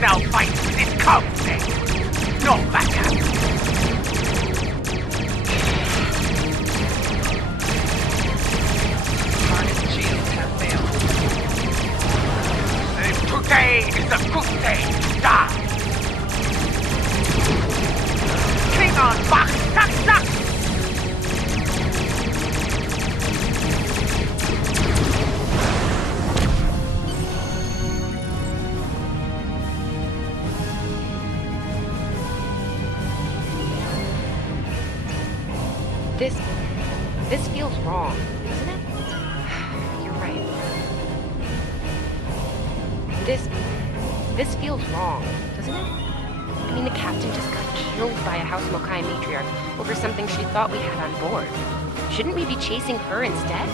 now fight with this county. No matter. Target shields have failed. Today is a good day to die. Klingon Bach, zack, zack! This feels wrong, doesn't it? You're right. This feels wrong, doesn't it? I mean, the captain just got killed by a House Mokai matriarch over something she thought we had on board. Shouldn't we be chasing her instead?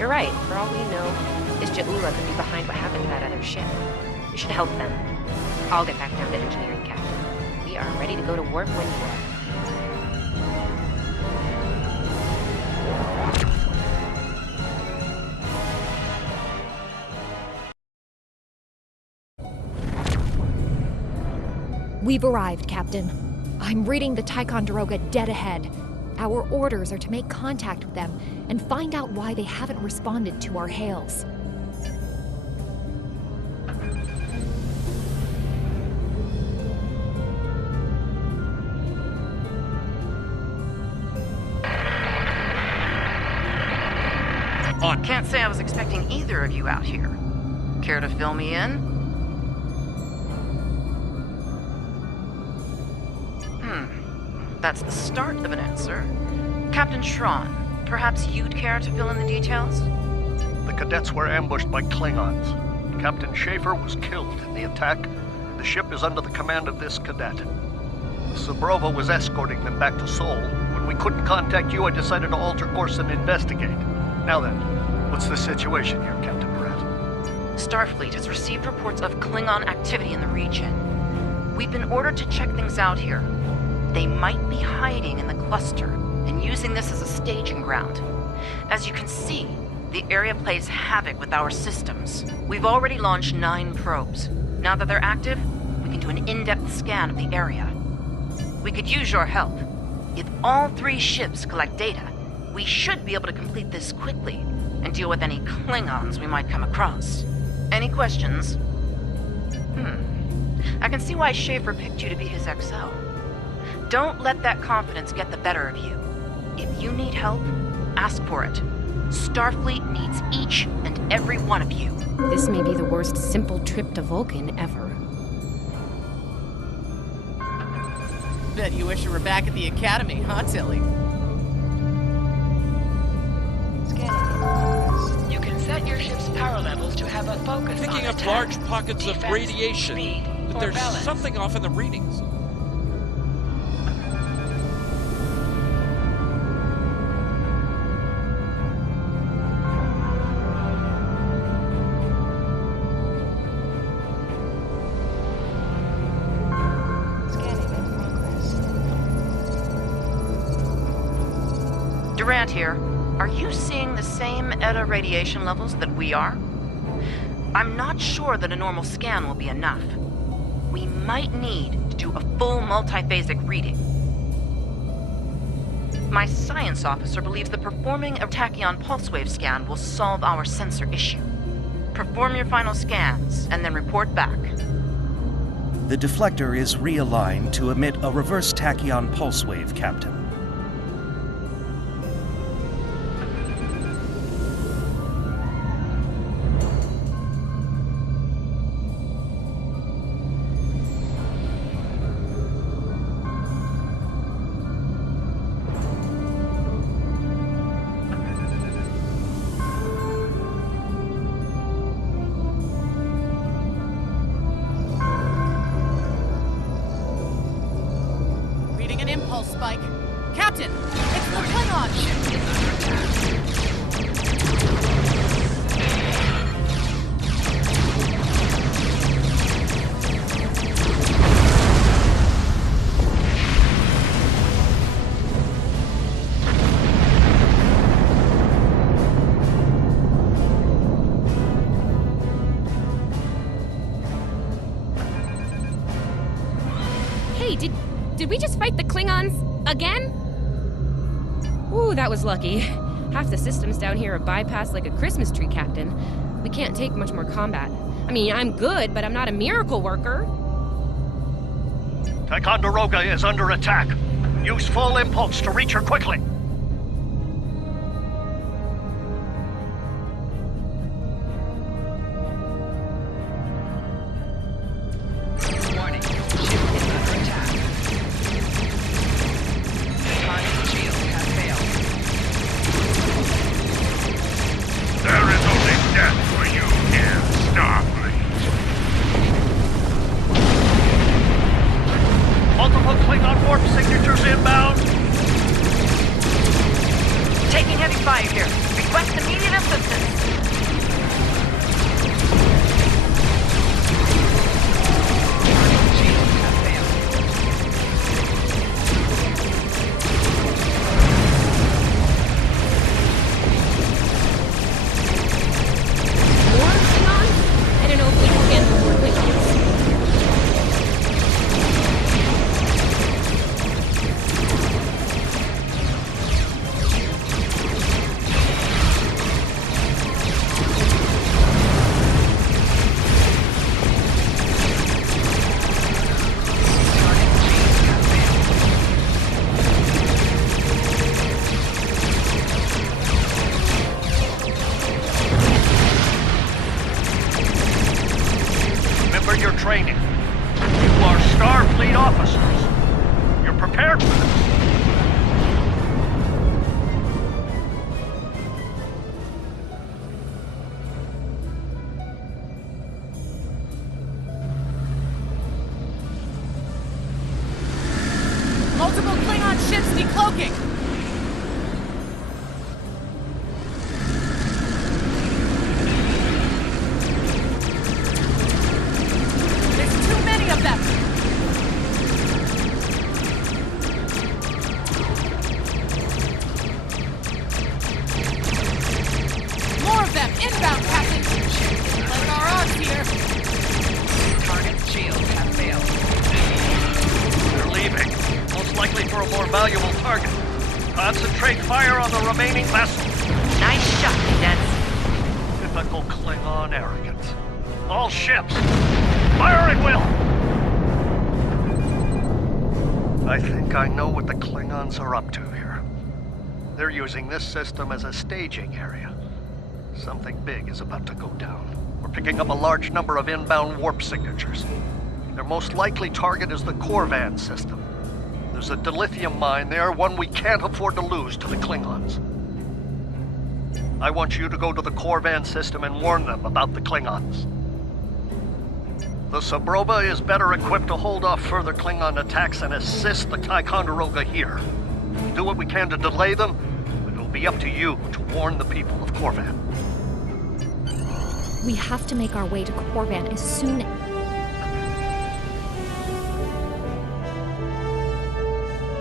You're right. For all we know, this Ja'ula could be behind what happened to that other ship. We should help them. I'll get back down to engineering, Captain. We are ready to go to work when you are. We've arrived, Captain. I'm reading the Ticonderoga dead ahead. Our orders are to make contact with them and find out why they haven't responded to our hails. Can't say I was expecting either of you out here. Care to fill me in? That's the start of an answer. Captain Schrawn, perhaps you'd care to fill in the details? The cadets were ambushed by Klingons. Captain Schaefer was killed in the attack. The ship is under the command of this cadet. Sabrova was escorting them back to Seoul. When we couldn't contact you, I decided to alter course and investigate. Now then, what's the situation here, Captain Brett? Starfleet has received reports of Klingon activity in the region. We've been ordered to check things out here. They might be hiding in the cluster and using this as a staging ground. As you can see, the area plays havoc with our systems. We've already launched 9 probes. Now that they're active, we can do an in-depth scan of the area. We could use your help. If all 3 ships collect data, we should be able to complete this quickly and deal with any Klingons we might come across. Any questions? I can see why Schaefer picked you to be his XO. Don't let that confidence get the better of you. If you need help, ask for it. Starfleet needs each and every one of you. This may be the worst simple trip to Vulcan ever. Bet you wish you were back at the Academy, huh, Tilly? You can set your ship's power levels to have a focus on Picking up attack, large pockets of defense, radiation, speed, but or there's balance. something off in the readings. Durant here. Are you seeing the same ETA radiation levels that we are? I'm not sure that a normal scan will be enough. We might need to do a full multiphasic reading. My science officer believes that performing a tachyon pulse wave scan will solve our sensor issue. Perform your final scans and then report back. The deflector is realigned to emit a reverse tachyon pulse wave, Captain. Reading an impulse spike. we just fight the Klingons again? Ooh, that was lucky. Half the systems down here are bypassed like a Christmas tree, Captain. We can't take much more combat. I mean, I'm good, but I'm not a miracle worker. Ticonderoga is under attack. Use full impulse to reach her quickly. Warning. Ship is under attack. Target shield has failed. There is only death for you here, Starfleet. Multiple Klingon warp signatures inbound. Taking heavy fire here. Request immediate assistance. Shield has failed. More Klingons? I don't know if we can handle more Klingons. Remember your training. You are Starfleet officers. You're prepared for this. Multiple Klingon ships decloaking! There's too many of them! More of them! Inbound, Captain! Playing our odds here! Target shield has failed. They're leaving. Most likely for a more valuable target. Concentrate fire on the remaining vessel. Nice shot, cadets. Typical Klingon arrogance. All ships, fire at will! I think I know what the Klingons are up to here. They're using this system as a staging area. Something big is about to go down. We're picking up a large number of inbound warp signatures. Their most likely target is the CORVAN system. There's a dilithium mine there, one we can't afford to lose to the Klingons. I want you to go to the CORVAN system and warn them about the Klingons. The Sabrova is better equipped to hold off further Klingon attacks and assist the Ticonderoga here. Do what we can to delay them, but it'll be up to you to warn the people of CORVAN. We have to make our way to Corvan as soon.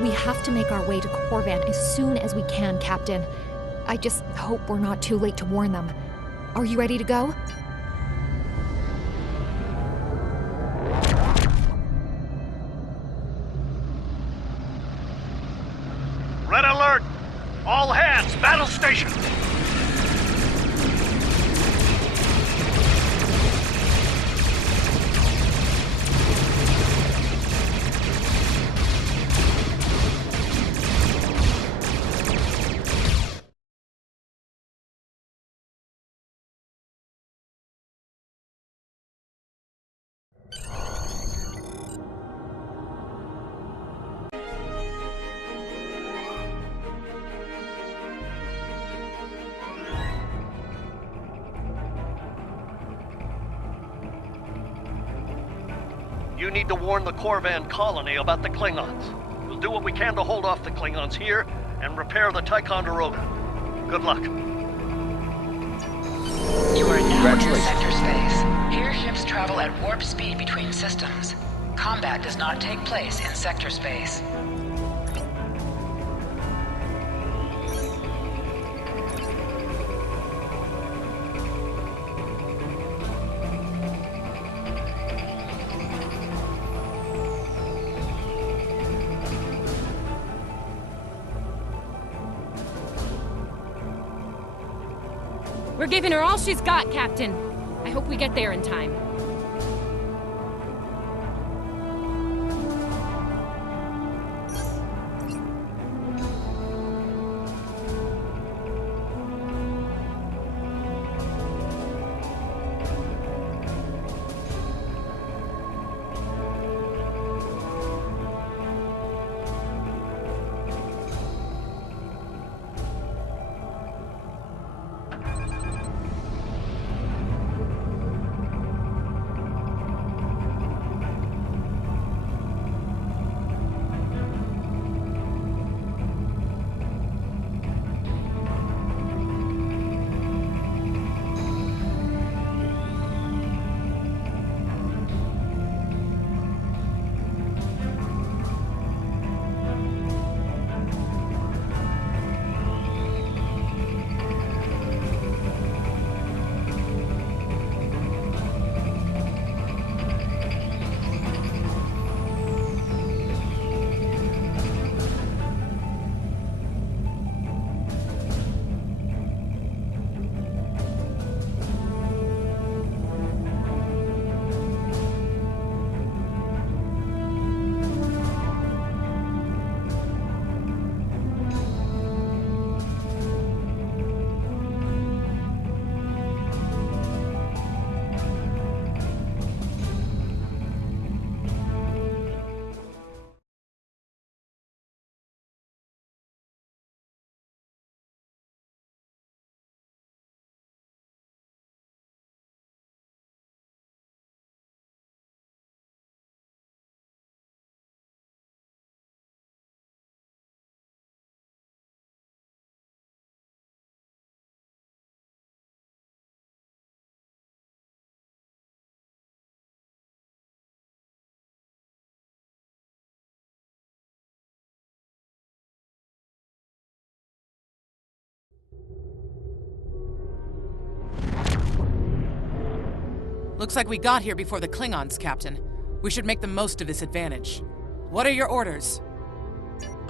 We have to make our way to Corvan as soon as we can, Captain. I just hope we're not too late to warn them. Are you ready to go? Red alert! All hands, battle station! You need to warn the Corvan colony about the Klingons. We'll do what we can to hold off the Klingons here and repair the Ticonderoga. Good luck. You are now in sector space. Here ships travel at warp speed between systems. Combat does not take place in sector space. We're giving her all she's got, Captain. I hope we get there in time. Looks like we got here before the Klingons, Captain. We should make the most of this advantage. What are your orders?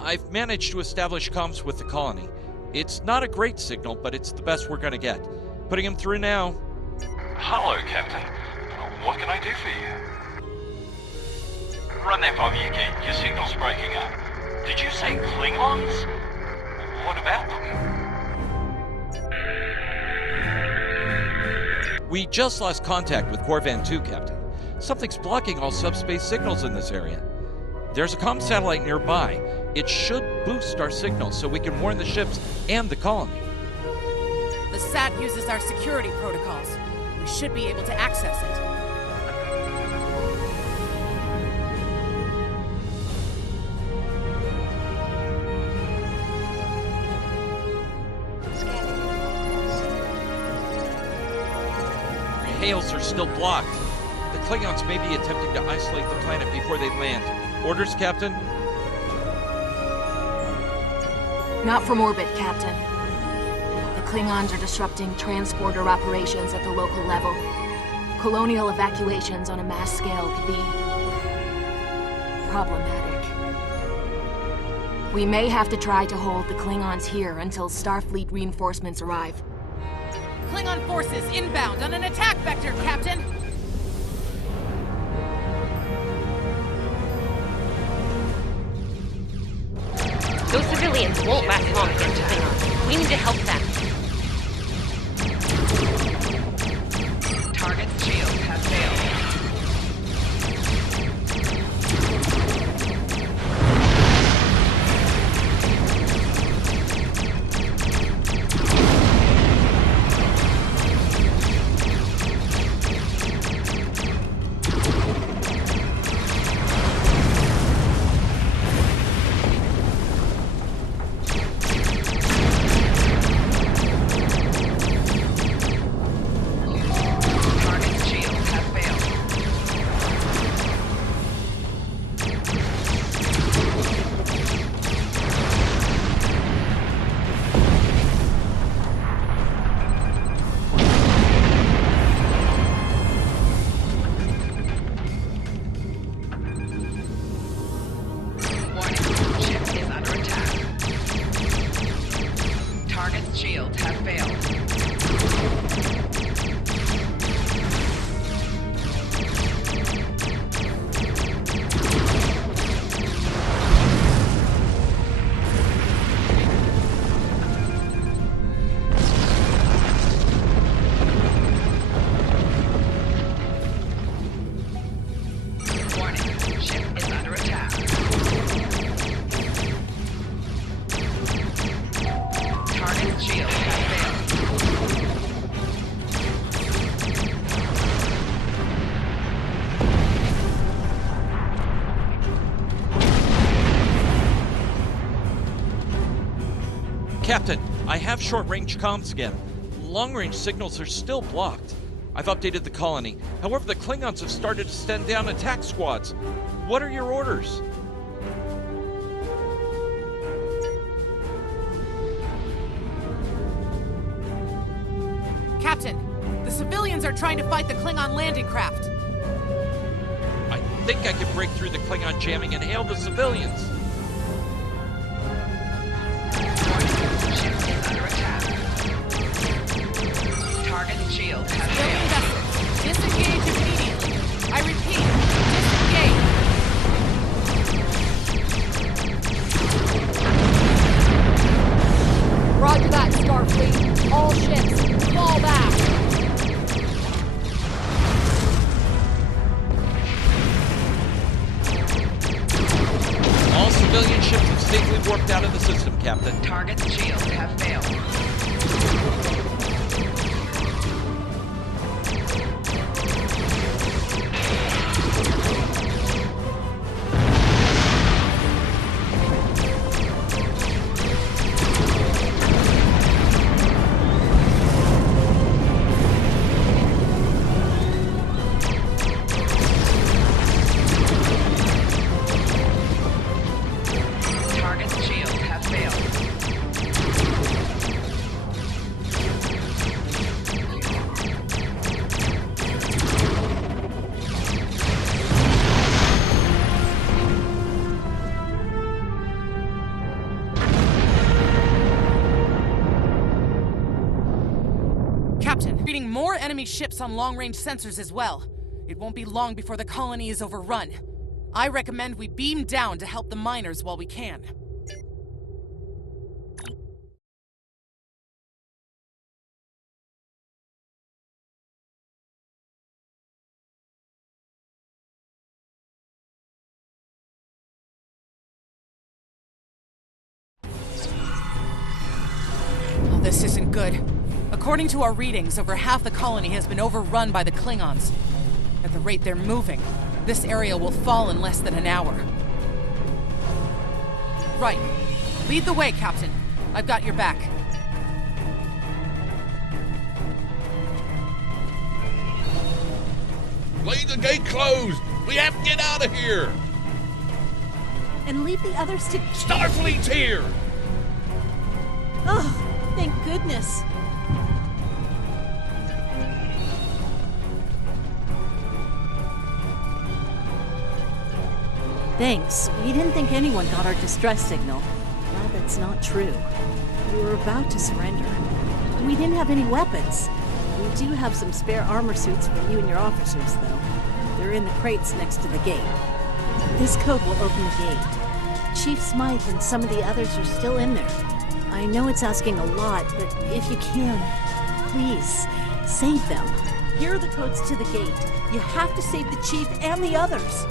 I've managed to establish comms with the colony. It's not a great signal, but it's the best we're gonna get. Putting him through now. Hello, Captain. What can I do for you? Run that by me again. Your signal's breaking up. Did you say Klingons? What about them? We just lost contact with CORVAN 2, Captain. Something's blocking all subspace signals in this area. There's a comm satellite nearby. It should boost our signal so we can warn the ships and the colony. The SAT uses our security protocols. We should be able to access it. Hails are still blocked. The Klingons may be attempting to isolate the planet before they land. Orders, Captain? Not from orbit, Captain. The Klingons are disrupting transporter operations at the local level. Colonial evacuations on a mass scale could be problematic. We may have to try to hold the Klingons here until Starfleet reinforcements arrive. Klingon forces inbound on an attack vector, Captain! Those civilians won't last long against Klingons. We need to help them. Target's shield has failed. I have short-range comms again. Long-range signals are still blocked. I've updated the colony. However, the Klingons have started to send down attack squads. What are your orders? Captain, the civilians are trying to fight the Klingon landing craft. I think I can break through the Klingon jamming and hail the civilians. Ship is under attack. Target shield has Civilian failed. vessels, disengage immediately. I repeat, disengage. Roger that, Starfleet. All ships, fall back. All civilian ships have safely warped out of the system, Captain. Target shields have failed. Target shields have failed. Captain, reading more enemy ships on long-range sensors as well. It won't be long before the colony is overrun. I recommend we beam down to help the miners while we can. Oh, this isn't good. According to our readings, over half the colony has been overrun by the Klingons. At the rate they're moving, this area will fall in less than an hour. Right. Lead the way, Captain. I've got your back. Leave the gate closed! We have to get out of here! And leave the others to... Starfleet's here! Oh, thank goodness. Thanks. We didn't think anyone got our distress signal. Well, that's not true. We were about to surrender. We didn't have any weapons. We do have some spare armor suits for you and your officers, though. They're in the crates next to the gate. This code will open the gate. Chief Smythe and some of the others are still in there. I know it's asking a lot, but if you can, please, save them. Here are the codes to the gate. You have to save the Chief and the others.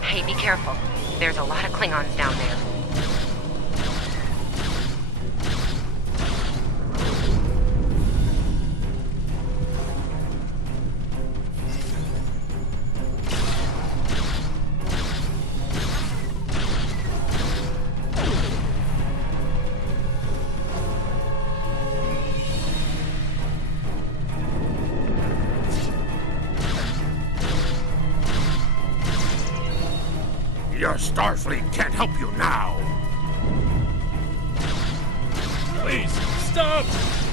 Hey, be careful. There's a lot of Klingons down there. Your Starfleet can't help you now! Please, stop!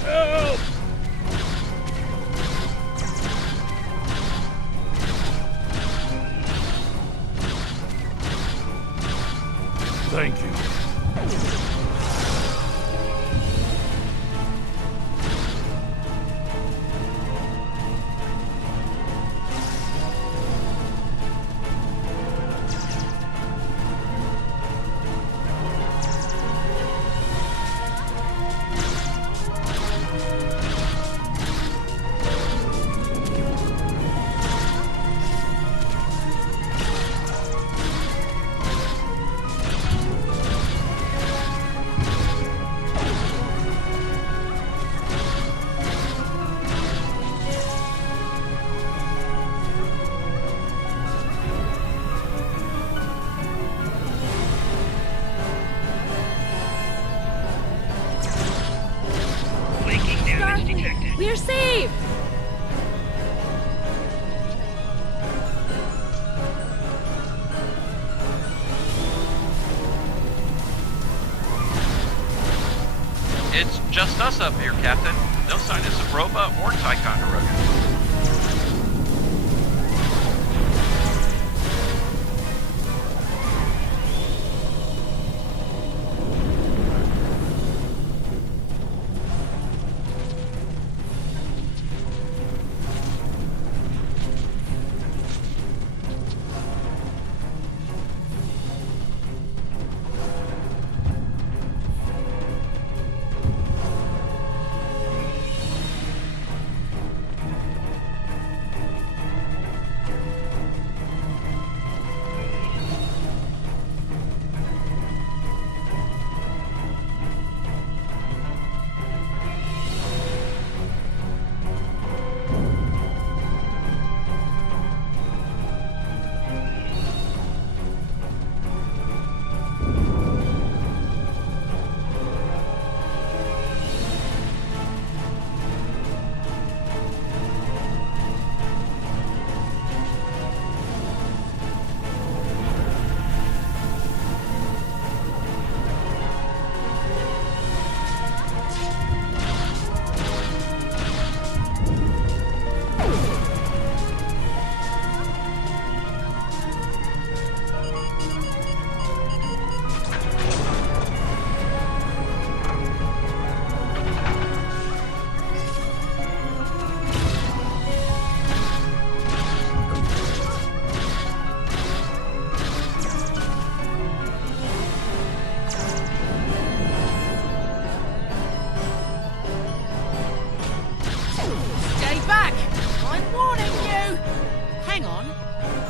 Help! Thank you. just us up here, Captain. No sign of Zabrova or Ticonderoga.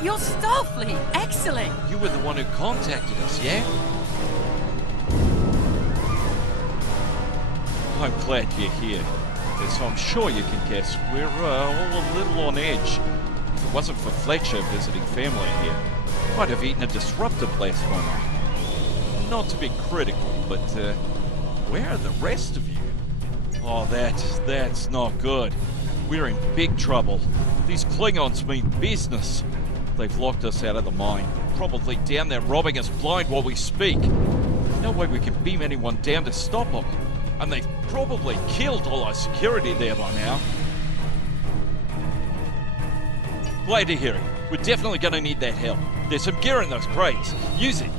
You're Starfleet! Excellent! You were the one who contacted us, yeah? I'm glad you're here. As I'm sure you can guess, we're all a little on edge. If it wasn't for Fletcher visiting family here, I'd have eaten a disruptor blast by now. Not to be critical, but where are the rest of you? Oh, that's not good. We're in big trouble. These Klingons mean business. They've locked us out of the mine, probably down there robbing us blind while we speak. No way we can beam anyone down to stop them. And they've probably killed all our security there by now. Glad to hear it. We're definitely going to need that help. There's some gear in those crates. Use it.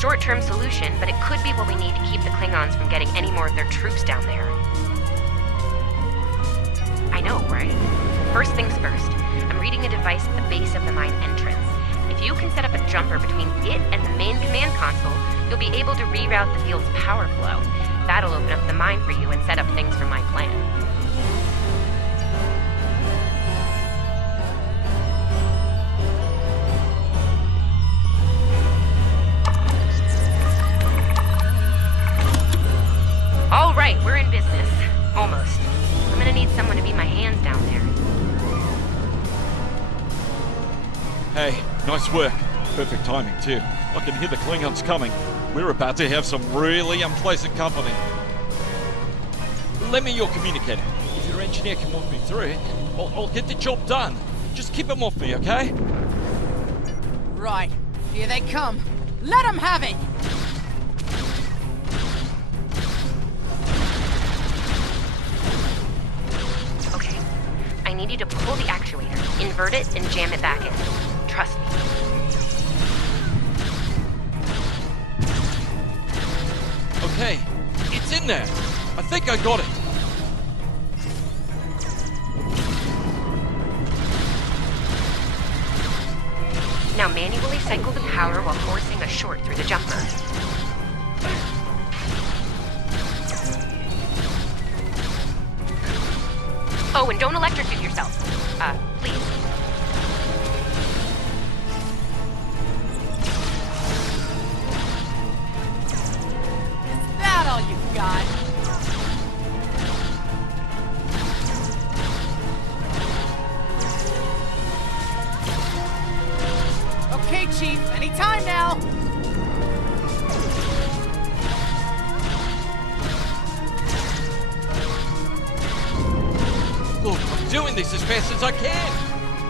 Short-term solution, but it could be what we need to keep the Klingons from getting any more of their troops down there. I know, right? First things first, I'm reading a device at the base of the mine entrance. If you can set up a jumper between it and the main command console, you'll be able to reroute the field's power flow. That'll open up the mine for you and set up things for my plan. All right, we're in business. Almost. I'm gonna need someone to be my hands down there. Hey, nice work. Perfect timing, too. I can hear the Klingons coming. We're about to have some really unpleasant company. Lend me your communicator. If your engineer can walk me through it, I'll get the job done. Just keep them off me, okay? Right. Here they come. Let them have it! I need you to pull the actuator, invert it, and jam it back in. Trust me. Okay, it's in there. I think I got it. Now manually cycle the power while forcing a short through the jumper. Oh, and don't electrocute yourself. Please. doing this as fast as I can.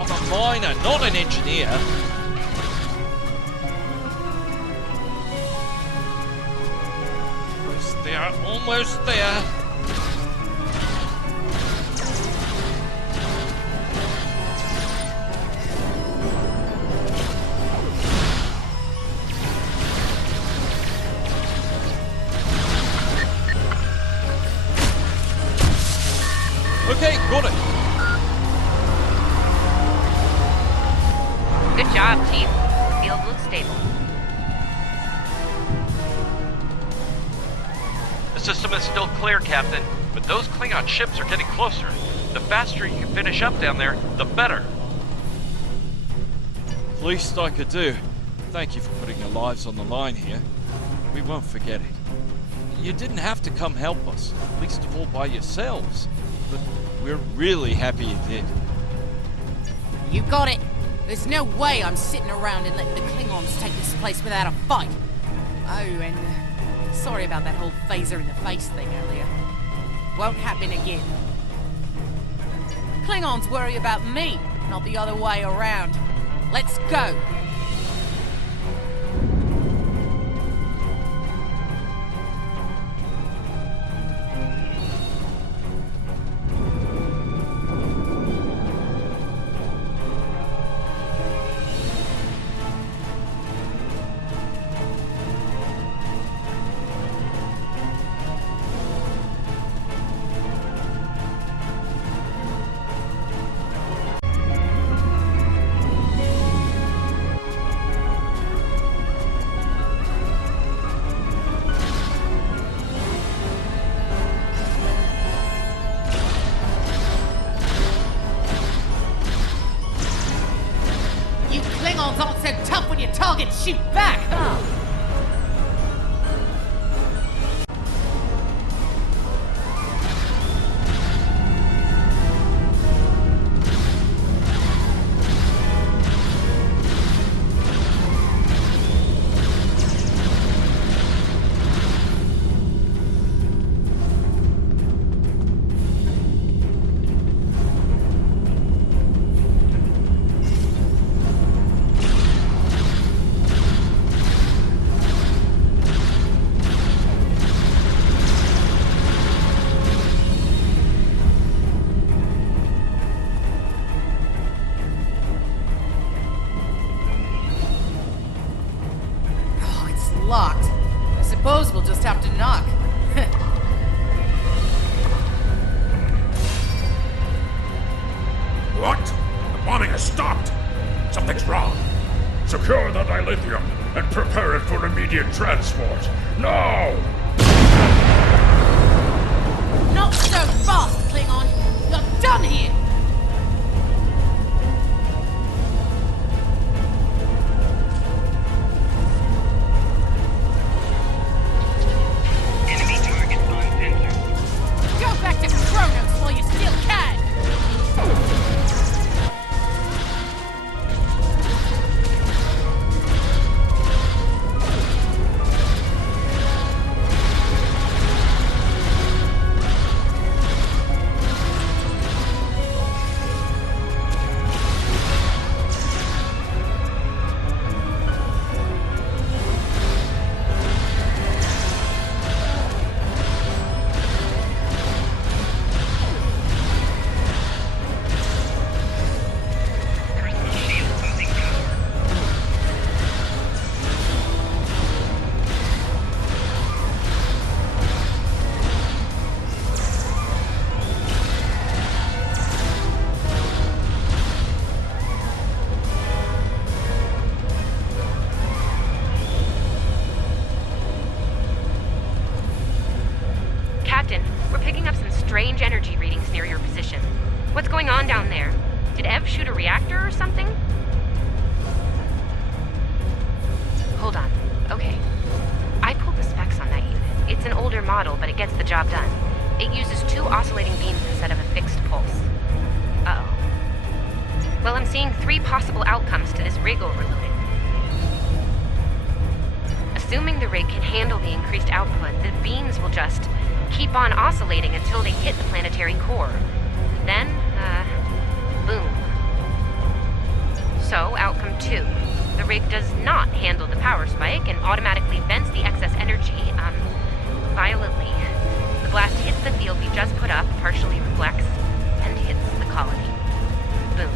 I'm a miner, not an engineer. Almost there, almost there. Okay, got it. Good job, Chief. Field looks stable. The system is still clear, Captain, but those Klingon ships are getting closer. The faster you can finish up down there, the better. Least I could do. Thank you for putting your lives on the line here. We won't forget it. You didn't have to come help us, least of all by yourselves. But we're really happy you did. You got it. There's no way I'm sitting around and letting the Klingons take this place without a fight. Oh, and sorry about that whole phaser in the face thing earlier. Won't happen again. Klingons worry about me, not the other way around. Let's go. Shoot back, huh? Locked. I suppose we'll just have to knock. What? The bombing has stopped! Something's wrong. Secure the dilithium and prepare it for immediate transport. Now! Not so fast, Klingon! You're done here! Strange energy readings near your position. What's going on down there? Did Ev shoot a reactor or something? Hold on. Okay. I pulled the specs on that unit. It's an older model, but it gets the job done. It uses 2 oscillating beams instead of a fixed pulse. Uh-oh. Well, I'm seeing 3 possible outcomes to this rig overloading. Assuming the rig can handle the increased output, the beams will just keep on oscillating until they hit the planetary core. Then, Boom. So, outcome 2. The rig does not handle the power spike and automatically vents the excess energy, violently. The blast hits the field we just put up, partially reflects, and hits the colony. Boom.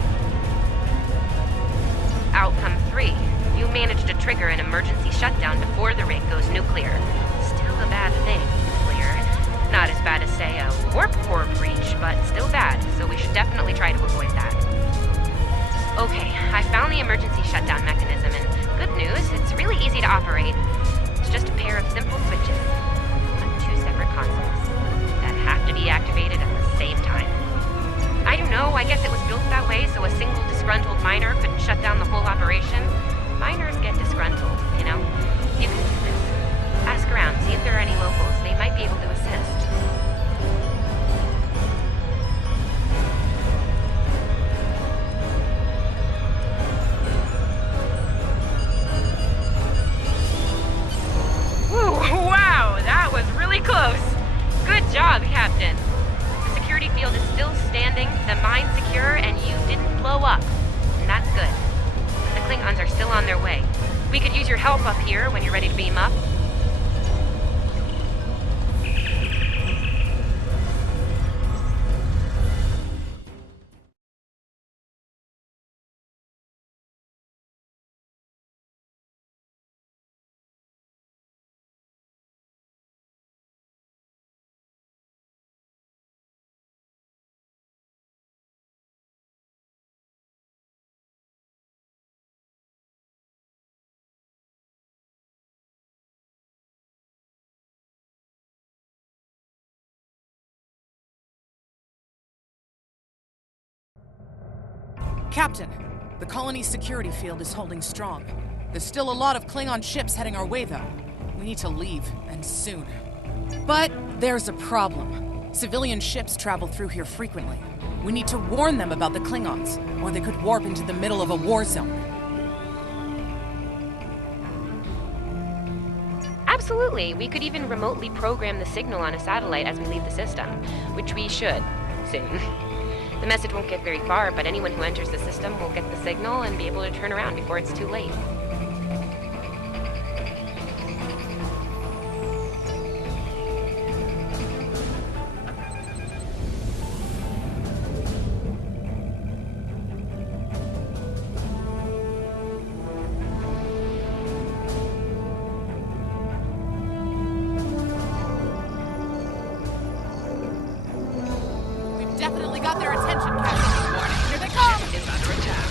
Outcome 3. You managed to trigger an emergency shutdown before the rig goes nuclear. Still a bad thing, nuclear. Not as bad as, say, a warp core breach, but still bad, so we should definitely try to avoid that. Okay, I found the emergency shutdown mechanism, and good news, it's really easy to operate. It's just a pair of simple switches on 2 separate consoles that have to be activated at the same time. I don't know, I guess it was built that way so a single disgruntled miner couldn't shut down the whole operation. Miners get disgruntled, you know? You can do this. Ask around, see if there are any locals. They might be able to assist. Wow, that was really close. Good job, Captain. The security field is still standing, the mine's secure, and you didn't blow up. And that's good. The Klingons are still on their way. We could use your help up here when you're ready to beam up. Captain, the colony's security field is holding strong. There's still a lot of Klingon ships heading our way, though. We need to leave, and soon. But there's a problem. Civilian ships travel through here frequently. We need to warn them about the Klingons, or they could warp into the middle of a war zone. Absolutely. We could even remotely program the signal on a satellite as we leave the system, which we should soon. The message won't get very far, but anyone who enters the system will get the signal and be able to turn around before it's too late. Definitely got their attention, Captain. Here they come! Is under attack.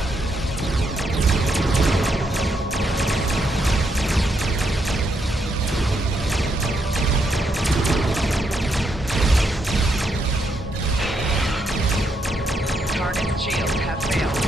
Target's shields have failed.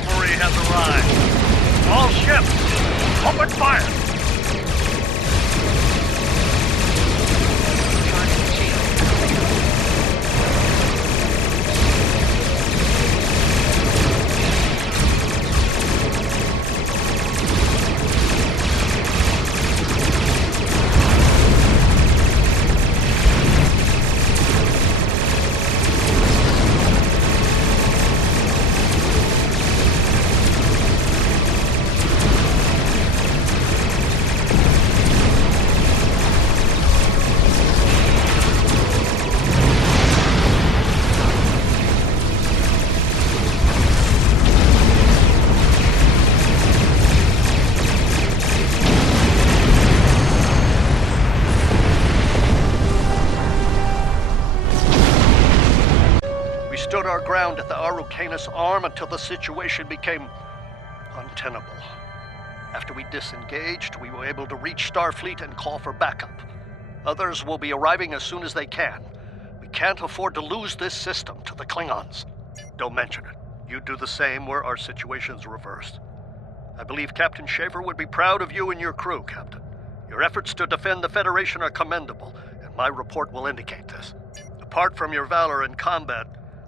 cavalry has arrived. All ships, open fire! Our ground at the Araucanus Arm until the situation became untenable. After we disengaged, we were able to reach Starfleet and call for backup. Others will be arriving as soon as they can. We can't afford to lose this system to the Klingons. Don't mention it. You do the same where our situation's reversed. I believe Captain Schaefer would be proud of you and your crew, Captain. Your efforts to defend the Federation are commendable, and my report will indicate this. Apart from your valor in combat,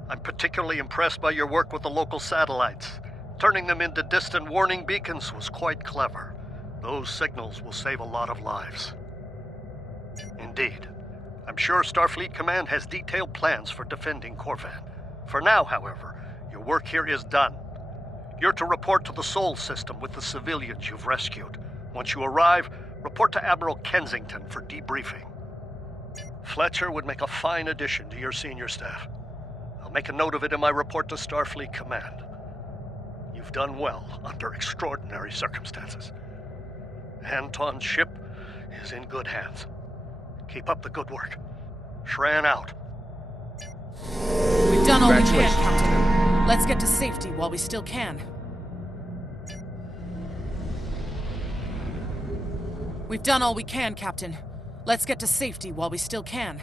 I'm particularly impressed by your work with the local satellites. Turning them into distant warning beacons was quite clever. Those signals will save a lot of lives. Indeed. I'm sure Starfleet Command has detailed plans for defending Corvan. For now, however, your work here is done. You're to report to the Sol system with the civilians you've rescued. Once you arrive, report to Admiral Kensington for debriefing. Fletcher would make a fine addition to your senior staff. I'll make a note of it in my report to Starfleet Command. You've done well under extraordinary circumstances. Anton's ship is in good hands. Keep up the good work. Shran out. We've done all we can, Captain. Let's get to safety while we still can. We've done all we can, Captain. Let's get to safety while we still can.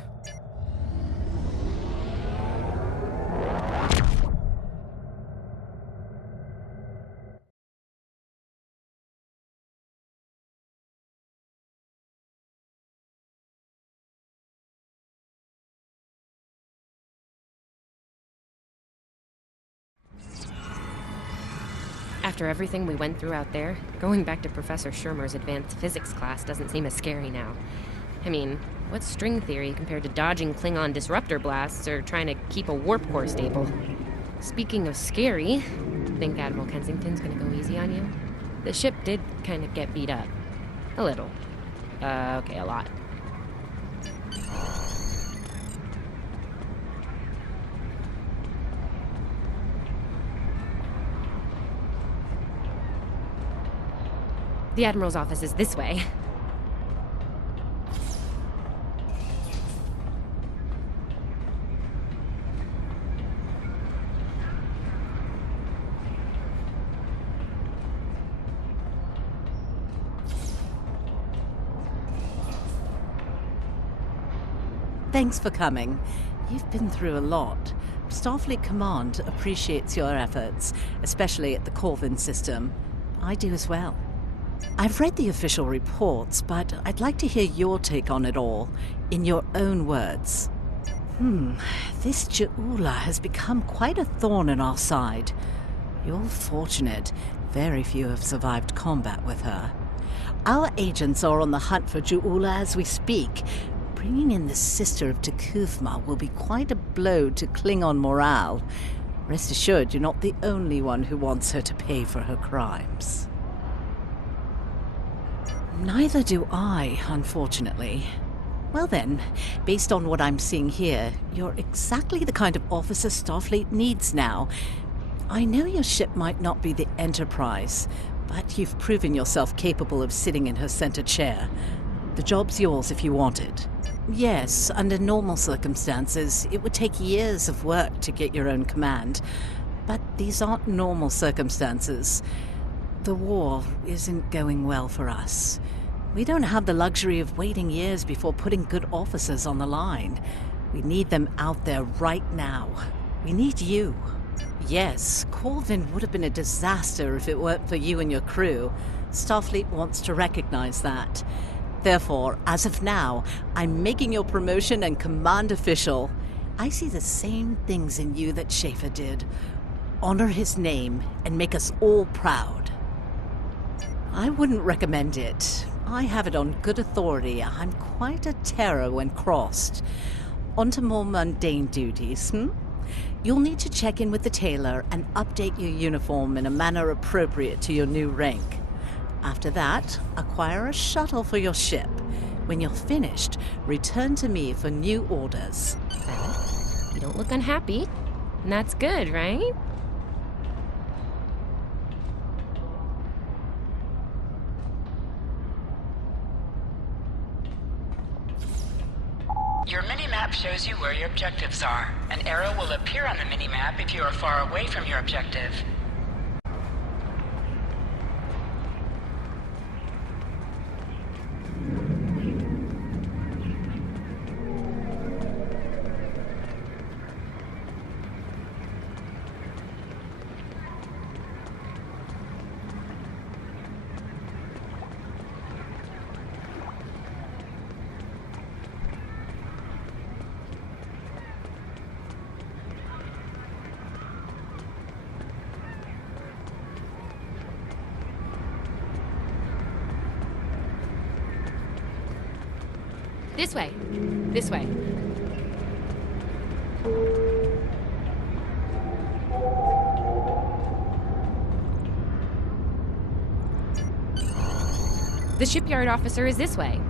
After everything we went through out there, going back to Professor Shermer's advanced physics class doesn't seem as scary now. I mean, what's string theory compared to dodging Klingon disruptor blasts or trying to keep a warp core stable? Speaking of scary, think Admiral Kensington's gonna go easy on you? The ship did kind of get beat up. A little. Okay, a lot. The Admiral's office is this way. Thanks for coming. You've been through a lot. Starfleet Command appreciates your efforts, especially at the Corvan system. I do as well. I've read the official reports, but I'd like to hear your take on it all, in your own words. This Ju'ula has become quite a thorn in our side. You're fortunate. Very few have survived combat with her. Our agents are on the hunt for Ju'ula as we speak. Bringing in the sister of T'Kuvma will be quite a blow to Klingon morale. Rest assured, you're not the only one who wants her to pay for her crimes. Neither do I, unfortunately. Well then, based on what I'm seeing here, you're exactly the kind of officer Starfleet needs now. I know your ship might not be the Enterprise, but you've proven yourself capable of sitting in her center chair. The job's yours if you want it. Yes, under normal circumstances, it would take years of work to get your own command. But these aren't normal circumstances. The war isn't going well for us. We don't have the luxury of waiting years before putting good officers on the line. We need them out there right now. We need you. Yes, Corvin would have been a disaster if it weren't for you and your crew. Starfleet wants to recognize that. Therefore, as of now, I'm making your promotion and command official. I see the same things in you that Schaefer did. Honor his name and make us all proud. I wouldn't recommend it. I have it on good authority. I'm quite a terror when crossed. On to more mundane duties, You'll need to check in with the tailor and update your uniform in a manner appropriate to your new rank. After that, acquire a shuttle for your ship. When you're finished, return to me for new orders. You don't look unhappy. And that's good, right? Your mini-map shows you where your objectives are. An arrow will appear on the mini-map if you are far away from your objective. This way. This way. The shipyard officer is this way.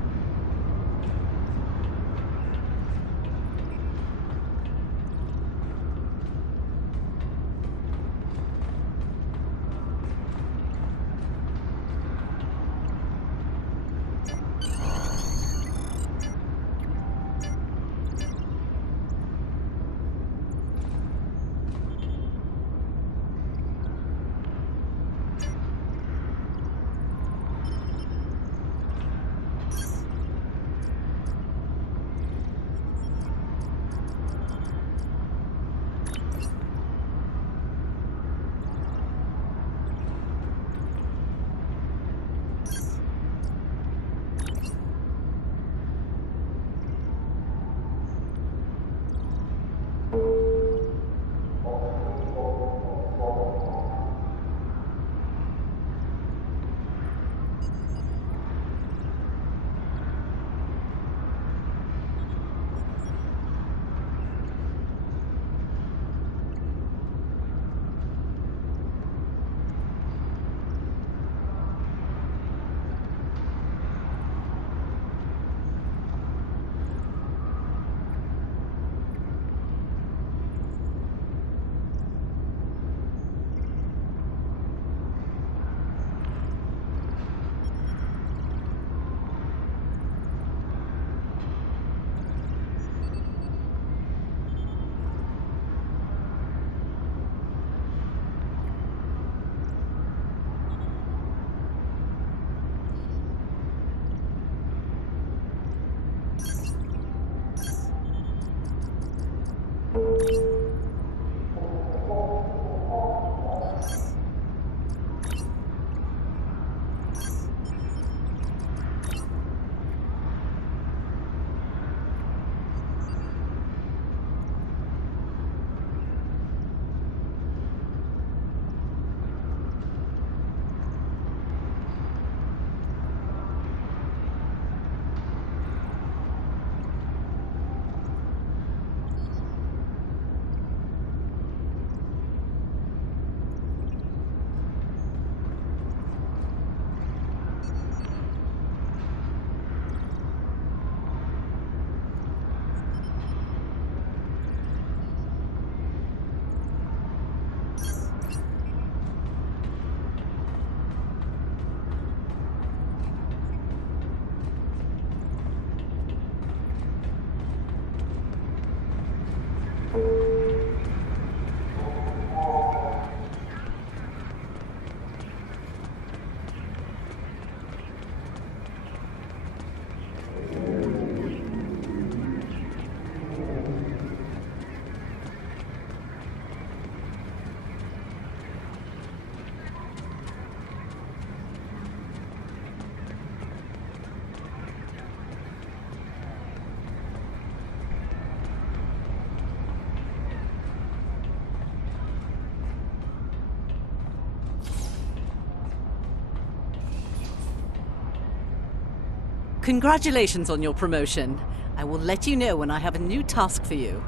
Congratulations on your promotion. I will let you know when I have a new task for you.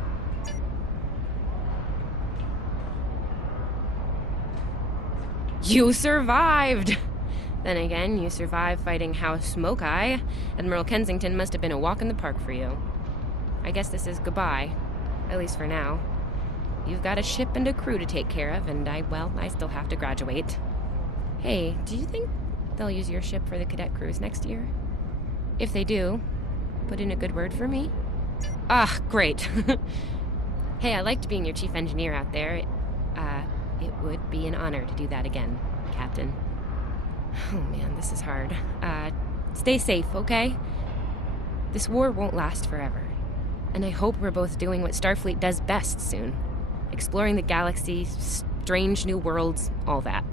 You survived! Then again, you survived fighting House Smoke-Eye. Admiral Kensington must have been a walk in the park for you. I guess this is goodbye. At least for now. You've got a ship and a crew to take care of, and I still have to graduate. Hey, do you think they'll use your ship for the cadet cruise next year? If they do, put in a good word for me? Ah, great. Hey, I liked being your chief engineer out there. It would be an honor to do that again, Captain. Oh man, this is hard. Stay safe, okay? This war won't last forever. And I hope we're both doing what Starfleet does best soon. Exploring the galaxy, strange new worlds, all that.